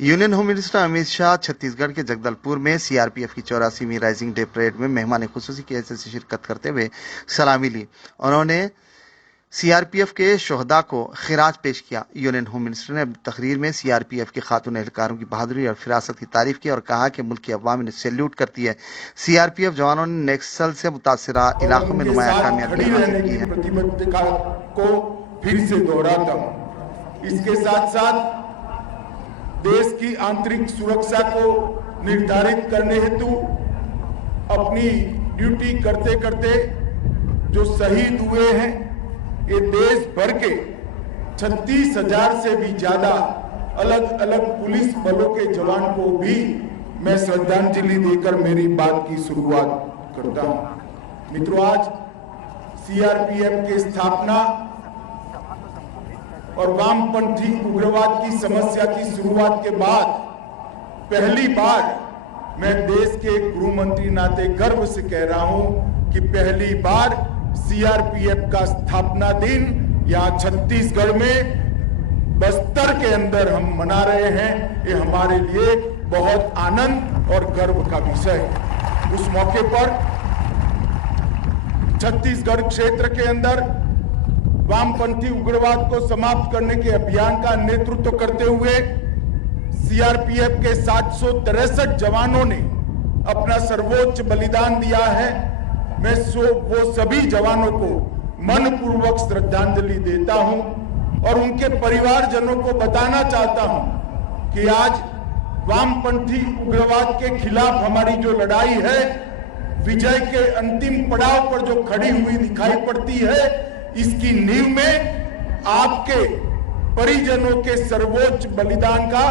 Union home minister Amit Shah Chhattisgarh के जगदलपुर में CRPF की 84वीं राइजिंग डे परेड में मेहमान खुसूसी की हैसियत से शिरकत करते हुए सलामी ली। उन्होंने सीआरपीएफ के शोहदा को खिराज पेश किया। यूनियन होम मिनिस्टर ने तकरीर में सीआरपीएफ के खातून एहलकारों की बहादुरी और फिरासत की तारीफ की और कहा कि मुल्क की अवाम इन्हें सैल्यूट करती है। सीआरपीएफ जवानों ने नक्सल से मुतासरा इलाकों में नुमाया कामयाबी हासिल की है। प्रतिबद्धता को फिर से दोहराता हूं। इसके साथ साथ देश की आंतरिक सुरक्षा को निर्धारित करने हेतु अपनी ड्यूटी करते करते जो शहीद हुए हैं, ये देश भर के 36,000 से भी ज्यादा अलग अलग पुलिस बलों के जवान को भी मैं श्रद्धांजलि देकर मेरी बात की शुरुआत करता हूं। मित्रों, आज सीआरपीएफ की स्थापना और वामपंथी उग्रवाद की समस्या की शुरुआत के बाद पहली बार मैं देश के गृह मंत्री नाते गर्व से कह रहा हूं कि पहली बार सीआरपीएफ का स्थापना दिन यहां छत्तीसगढ़ में बस्तर के अंदर हम मना रहे हैं। ये हमारे लिए बहुत आनंद और गर्व का विषय है। उस मौके पर छत्तीसगढ़ क्षेत्र के अंदर वामपंथी उग्रवाद को समाप्त करने के अभियान का नेतृत्व करते हुए सीआरपीएफ के 763 जवानों ने अपना सर्वोच्च बलिदान दिया है। मैं वो सभी जवानों को मनपूर्वक श्रद्धांजलि देता हूं और उनके परिवारजनों को बताना चाहता हूं कि आज वामपंथी उग्रवाद के खिलाफ हमारी जो लड़ाई है, विजय के अंतिम पड़ाव पर जो खड़ी हुई दिखाई पड़ती है, इसकी नींव में आपके परिजनों के सर्वोच्च बलिदान का